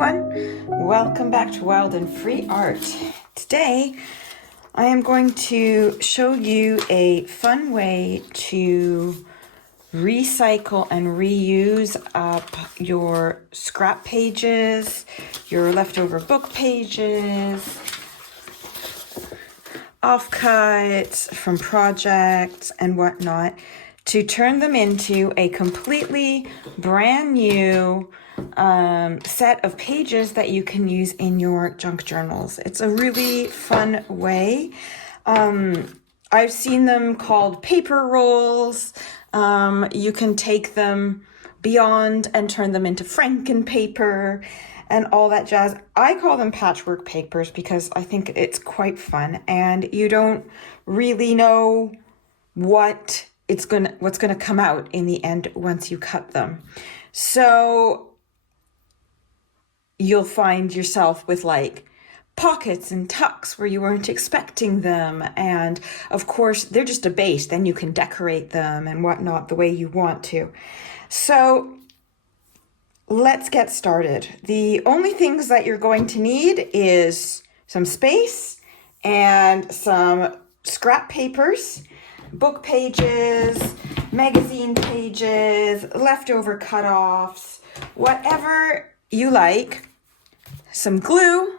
everyone. Welcome back to Wild and Free Art. Today, I am going to show you a fun way to recycle and reuse up your scrap pages, your leftover book pages, offcuts from projects and whatnot, to turn them into a completely brand new set of pages that you can use in your junk journals. It's a really fun way. I've seen them called paper rolls. You can take them beyond and turn them into Franken paper and all that jazz. I call them patchwork papers because I think it's quite fun, and you don't really know what's gonna come out in the end once you cut them. So you'll find yourself with like pockets and tucks where you weren't expecting them. And of course, they're just a base. Then you can decorate them and whatnot the way you want to. So let's get started. The only things that you're going to need is some space and some scrap papers, book pages, magazine pages, leftover cutoffs, whatever you like, some glue,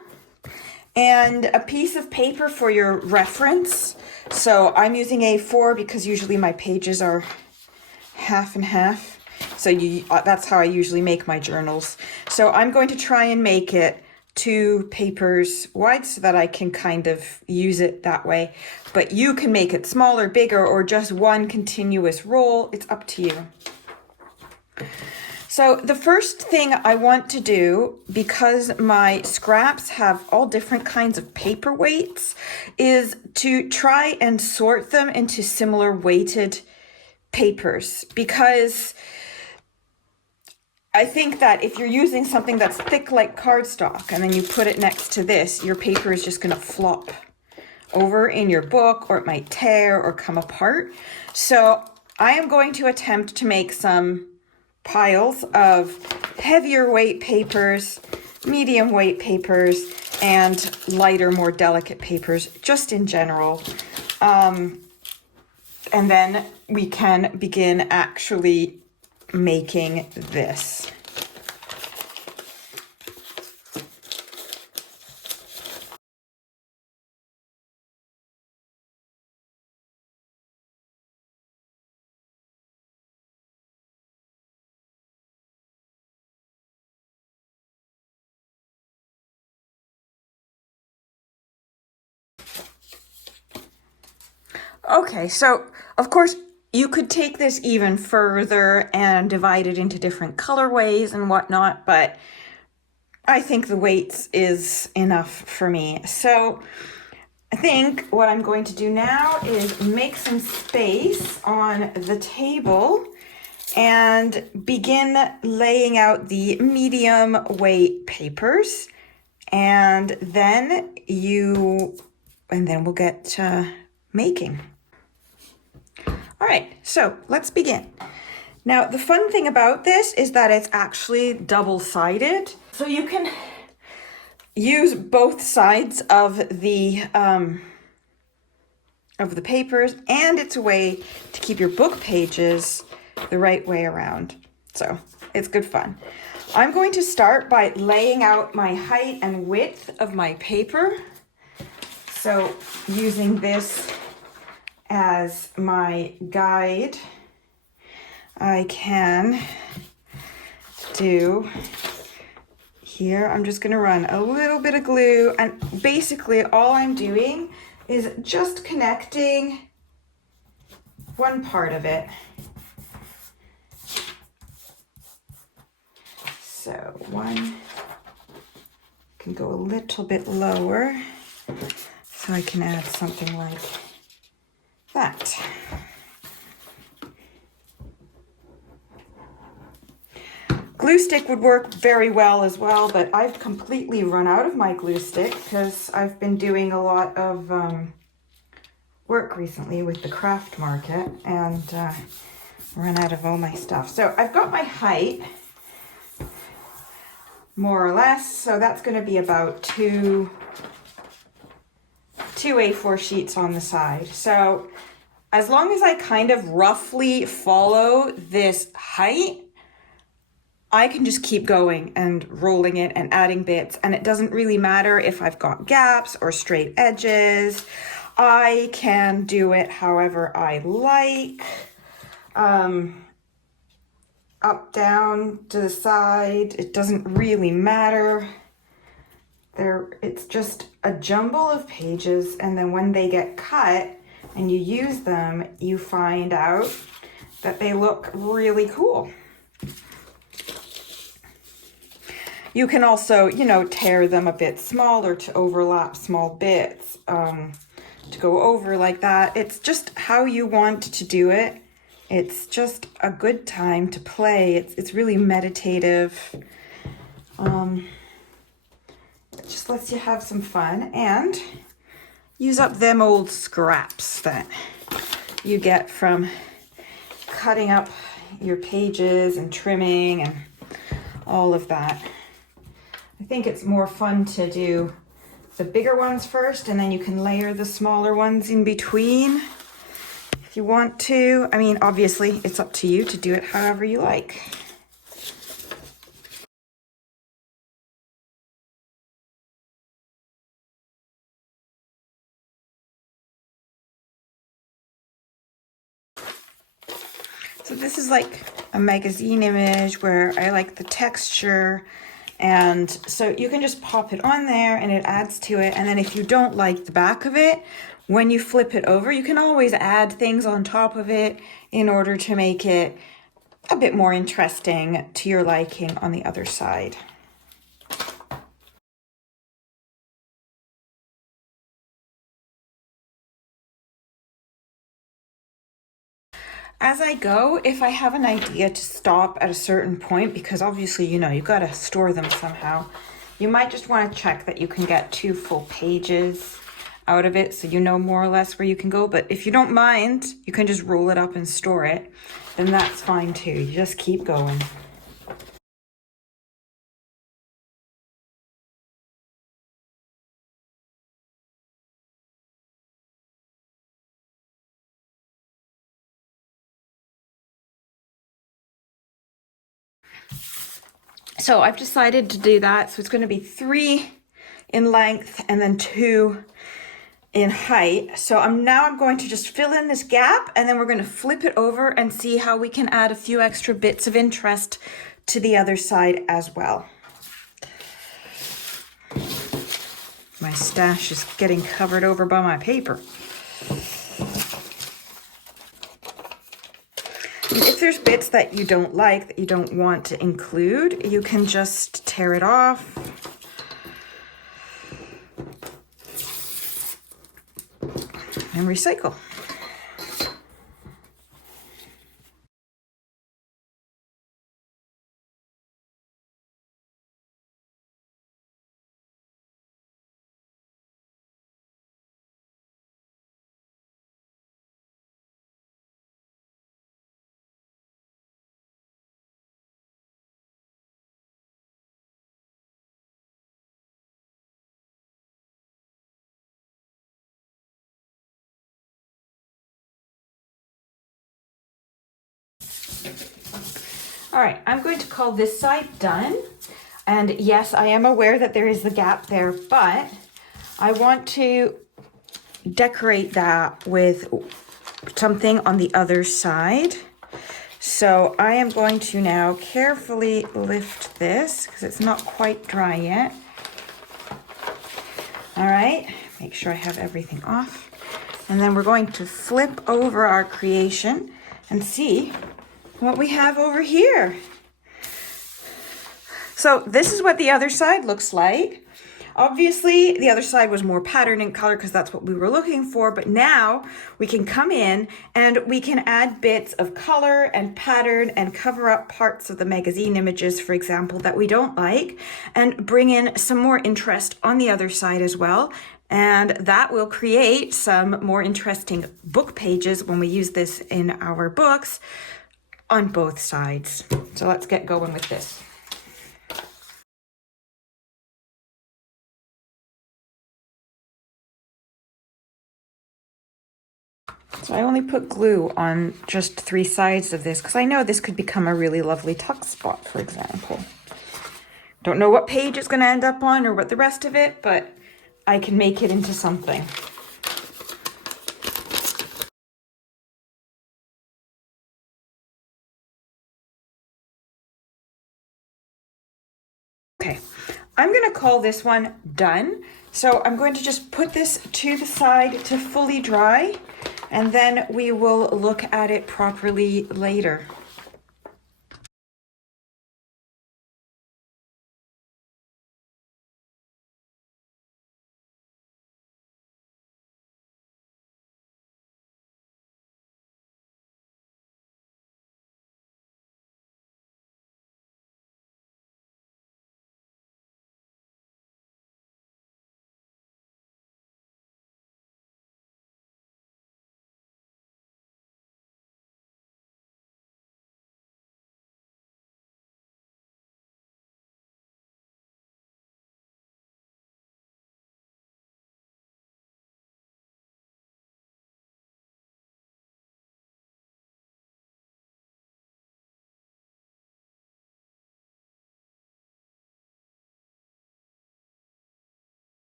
and a piece of paper for your reference. So I'm using A4 because usually my pages are half and half. So that's how I usually make my journals. So I'm going to try and make it 2 papers wide so that I can kind of use it that way. But you can make it smaller, bigger, or just one continuous roll. It's up to you. So the first thing I want to do, because my scraps have all different kinds of paper weights, is to try and sort them into similar weighted papers. Because I think that if you're using something that's thick like cardstock and then you put it next to this, your paper is just going to flop over in your book, or it might tear or come apart. So I am going to attempt to make some piles of heavier weight papers, medium weight papers, and lighter, more delicate papers, just in general. And then we can begin actually making this. Okay, so of course you could take this even further and divide it into different colorways and whatnot, but I think the weights is enough for me. So I think what I'm going to do now is make some space on the table and begin laying out the medium weight papers, and then we'll get making. All right, so let's begin. Now, the fun thing about this is that it's actually double-sided. So you can use both sides of the papers, and it's a way to keep your book pages the right way around. So it's good fun. I'm going to start by laying out my height and width of my paper. So using this as my guide, I can do here, I'm just going to run a little bit of glue, and basically all I'm doing is just connecting one part of it. So one can go a little bit lower, so I can add something like that. Glue stick would work very well as well, but I've completely run out of my glue stick because I've been doing a lot of work recently with the craft market and run out of all my stuff. So I've got my height. more or less. So that's going to be about two A4 sheets on the side. So as long as I kind of roughly follow this height, I can just keep going and rolling it and adding bits, and it doesn't really matter if I've got gaps or straight edges. I can do it however I like. Up, down, to the side, it doesn't really matter. It's just a jumble of pages, and then when they get cut and you use them, you find out that they look really cool. You can also, you know, tear them a bit smaller to overlap small bits, to go over like that. It's just how you want to do it. It's just a good time to play. It's really meditative. It just lets you have some fun and use up them old scraps that you get from cutting up your pages and trimming and all of that. I think it's more fun to do the bigger ones first, and then you can layer the smaller ones in between if you want to. I mean, obviously, it's up to you to do it however you like. So this is like a magazine image where I like the texture, and so you can just pop it on there and it adds to it. And then if you don't like the back of it, when you flip it over, you can always add things on top of it in order to make it a bit more interesting to your liking on the other side. As I go, if I have an idea to stop at a certain point, because obviously, you know, you've got to store them somehow, you might just want to check that you can get 2 full pages out of it so you know more or less where you can go. But if you don't mind, you can just roll it up and store it, then that's fine too. You just keep going. So I've decided to do that. So it's going to be 3 in length and then 2 in height. So I'm going to just fill in this gap, and then we're going to flip it over and see how we can add a few extra bits of interest to the other side as well. My stash is getting covered over by my paper. If there's bits that you don't like, that you don't want to include, you can just tear it off. And recycle. All right, I'm going to call this side done. And yes, I am aware that there is the gap there, but I want to decorate that with something on the other side. So I am going to now carefully lift this because it's not quite dry yet. All right, make sure I have everything off. And then we're going to flip over our creation and see what we have over here. So this is what the other side looks like. Obviously, the other side was more pattern and color because that's what we were looking for, but now we can come in and we can add bits of color and pattern and cover up parts of the magazine images, for example, that we don't like, and bring in some more interest on the other side as well. And that will create some more interesting book pages when we use this in our books on both sides. So let's get going with this. So I only put glue on just 3 sides of this because I know this could become a really lovely tuck spot, for example. Don't know what page it's going to end up on or what the rest of it, but I can make it into something. Okay, I'm going to call this one done. So I'm going to just put this to the side to fully dry, and then we will look at it properly later.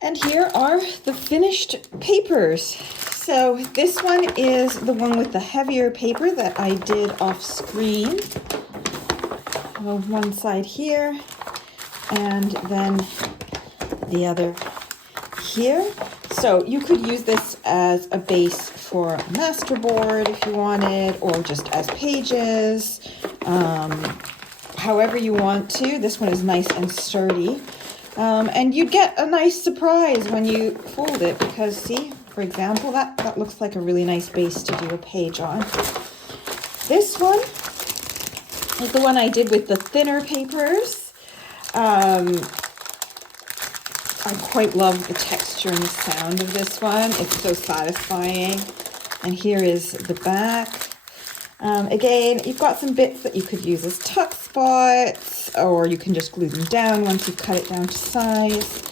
And here are the finished papers. So this one is the one with the heavier paper that I did off screen. One side here, and then the other here. So you could use this as a base for a masterboard if you wanted, or just as pages, however you want to. This one is nice and sturdy. And you get a nice surprise when you fold it because, see, for example, that looks like a really nice base to do a page on. This one is the one I did with the thinner papers. I quite love the texture and the sound of this one. It's so satisfying. And here is the back. Again, you've got some bits that you could use as tuck spots, or you can just glue them down once you cut it down to size.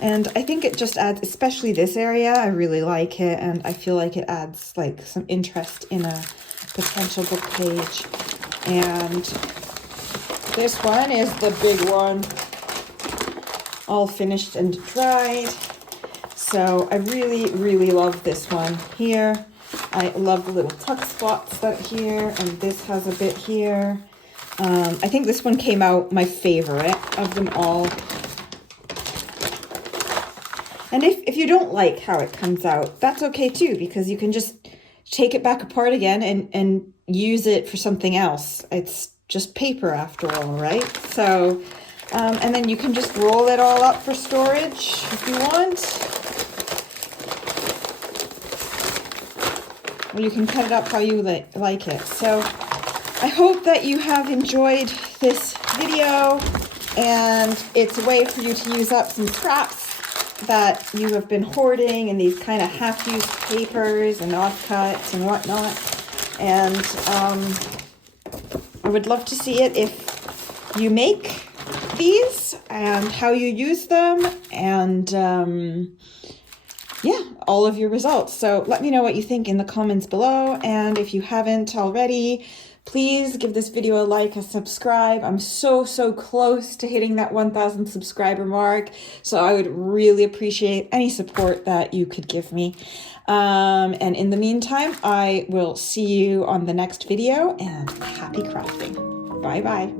And I think it just adds, especially this area, I really like it, and I feel like it adds like some interest in a potential book page. And this one is the big one, all finished and dried. So I really, really love this one here. I love the little tuck spots that here, and this has a bit here. I think this one came out my favorite of them all. And if you don't like how it comes out, that's okay too, because you can just take it back apart again and use it for something else. It's just paper after all, right? So, and then you can just roll it all up for storage if you want. Or you can cut it up how you like it. So I hope that you have enjoyed this video, and it's a way for you to use up some scraps that you have been hoarding, and these kind of half-used papers and offcuts and whatnot. And I would love to see it if you make these and how you use them, and yeah, all of your results. So let me know what you think in the comments below. And if you haven't already, please give this video a like, a subscribe. I'm so close to hitting that 1,000 subscriber mark. So I would really appreciate any support that you could give me. And in the meantime, I will see you on the next video, and happy crafting. Bye bye.